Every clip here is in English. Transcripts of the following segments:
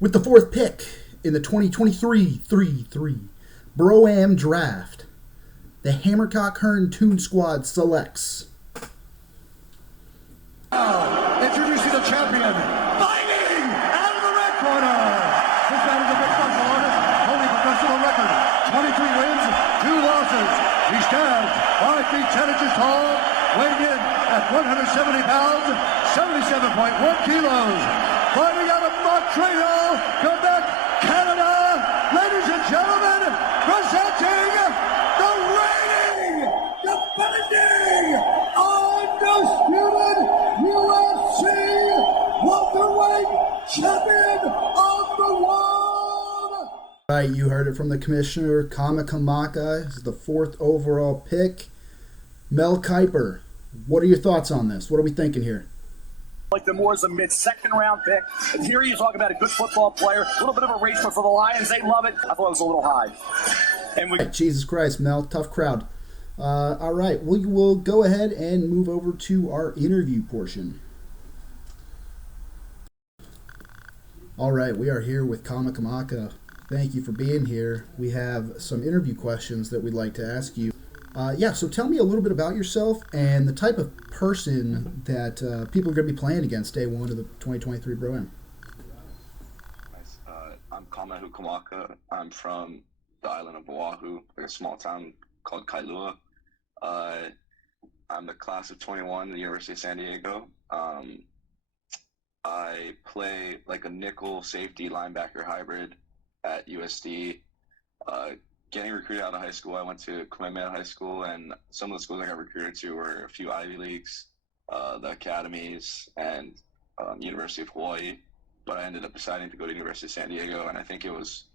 With the fourth pick in the 2023 Bro-Am Draft, the Hammercock Hearn Toon Squad selects. Introducing the champion, fighting out of the red corner. This man is a mixed martial artist, holding a professional record, 23 wins, 2 losses. He stands 5 feet 10 inches tall, weighing in at 170 pounds, 77.1 kilos. Fighting out of Montreal, Quebec, Canada. Ladies and gentlemen, presenting the reigning, defending, undisputed UFC welterweight champion of the world. Right, you heard it from the commissioner. Kama Kamaka is the 4th overall pick. Mel Kiper, what are your thoughts on this? What are we thinking here? Like them more as a mid-second round pick. And here you talk about a good football player, a little bit of a racer for the Lions. They love it. I thought it was a little high. And we Jesus Christ, Mel, tough crowd. All right, we will go ahead and move over to our interview portion. All right, we are here with Kama Kamaka. Thank you for being here. We have some interview questions that we'd like to ask you. So tell me a little bit about yourself and the type of person that people are going to be playing against day one of the 2023 Bro-Am. Nice. I'm Kama Kamaka. I'm from the island of Oahu, like a small town called Kailua. I'm the class of 21 at the University of San Diego. I play like a nickel safety linebacker hybrid at USD. Getting recruited out of high school, I went to Kamehameha High School, and some of the schools I got recruited to were a few Ivy Leagues, the academies, and University of Hawaii. But I ended up deciding to go to University of San Diego, and I think it was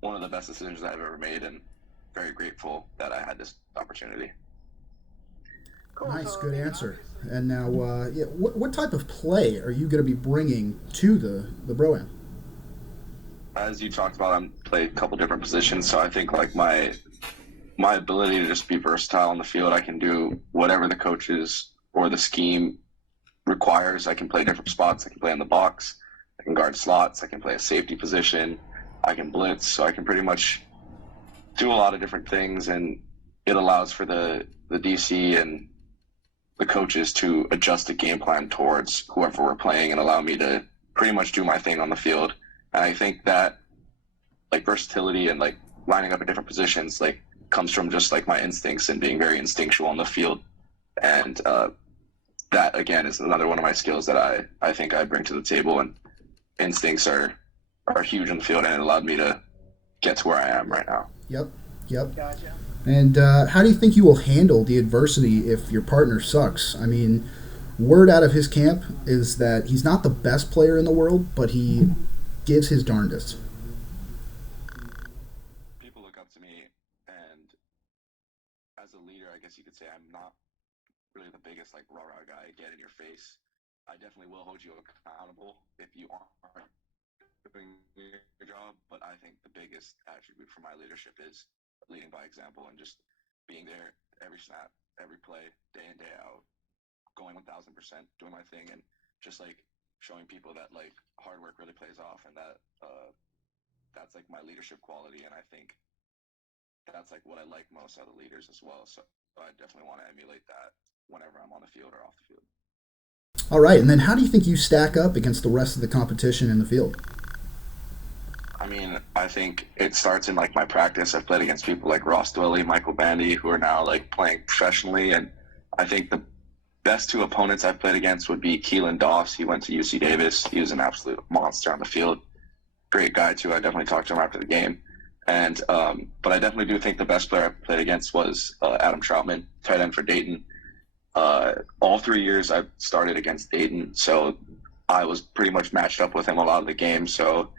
one of the best decisions I've ever made, and very grateful that I had this opportunity. Nice, good answer. And now, what type of play are you going to be bringing to the Bro-Am? As you talked about, I play a couple different positions, so I think like my ability to just be versatile on the field, I can do whatever the coaches or the scheme requires. I can play different spots. I can play in the box. I can guard slots. I can play a safety position. I can blitz. So I can pretty much do a lot of different things, and it allows for the DC and the coaches to adjust the game plan towards whoever we're playing and allow me to pretty much do my thing on the field. And I think that like versatility and like lining up in different positions like comes from just like my instincts and being very instinctual on the field. And that again is another one of my skills that I think I bring to the table, and instincts are huge in the field, and it allowed me to get to where I am right now. Yep. Gotcha. And how do you think you will handle the adversity if your partner sucks? I mean, word out of his camp is that he's not the best player in the world, but he gives his darndest. People look up to me, and as a leader, I guess you could say I'm not really the biggest like rah-rah guy, get in your face. I definitely will hold you accountable if you aren't doing your job, but I think the biggest attribute for my leadership is leading by example and just being there every snap, every play, day in, day out, going 1,000%, doing my thing, and just like showing people that like hard work really plays off, and that that's like my leadership quality, and I think that's like what I like most out of leaders as well. So I definitely want to emulate that whenever I'm on the field or off the field. All right, and then how do you think you stack up against the rest of the competition in the field? I mean, I think it starts in like my practice. I've played against people like Ross Dwelly, Michael Bandy, who are now like playing professionally, and I think the best 2 opponents I've played against would be Keelan Doss. He went to UC Davis. He was an absolute monster on the field. Great guy too. I definitely talked to him after the game. And but I definitely do think the best player I played against was Adam Troutman, tight end for Dayton. All 3 years I've started against Dayton, so I was pretty much matched up with him a lot of the games. So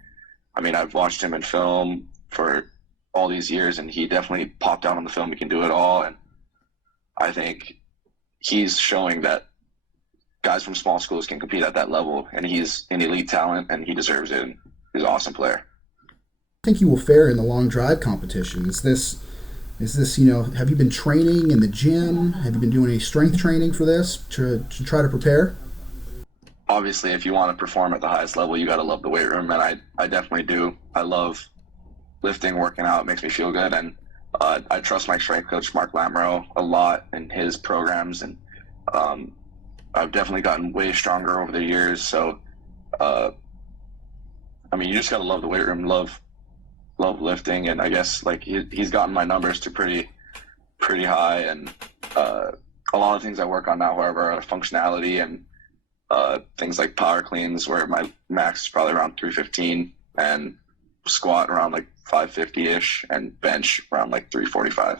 I mean, I've watched him in film for all these years, and he definitely popped out on the film. He can do it all, and I think he's showing that guys from small schools can compete at that level, and he's an elite talent, and he deserves it. And he's an awesome player. I think you will fare in the long drive competition. Is this, have you been training in the gym? Have you been doing any strength training for this to try to prepare? obviously, if you want to perform at the highest level, you got to love the weight room, and I definitely do. I love lifting, working out. It makes me feel good, and I trust my strength coach, Mark Lamoureux, a lot in his programs, and I've definitely gotten way stronger over the years. So, I mean, you just got to love the weight room, love lifting, and I guess like he's gotten my numbers to pretty high, and a lot of things I work on now, however, are functionality and things like power cleans, where my max is probably around 315, and squat around like 550-ish, and bench around like 345.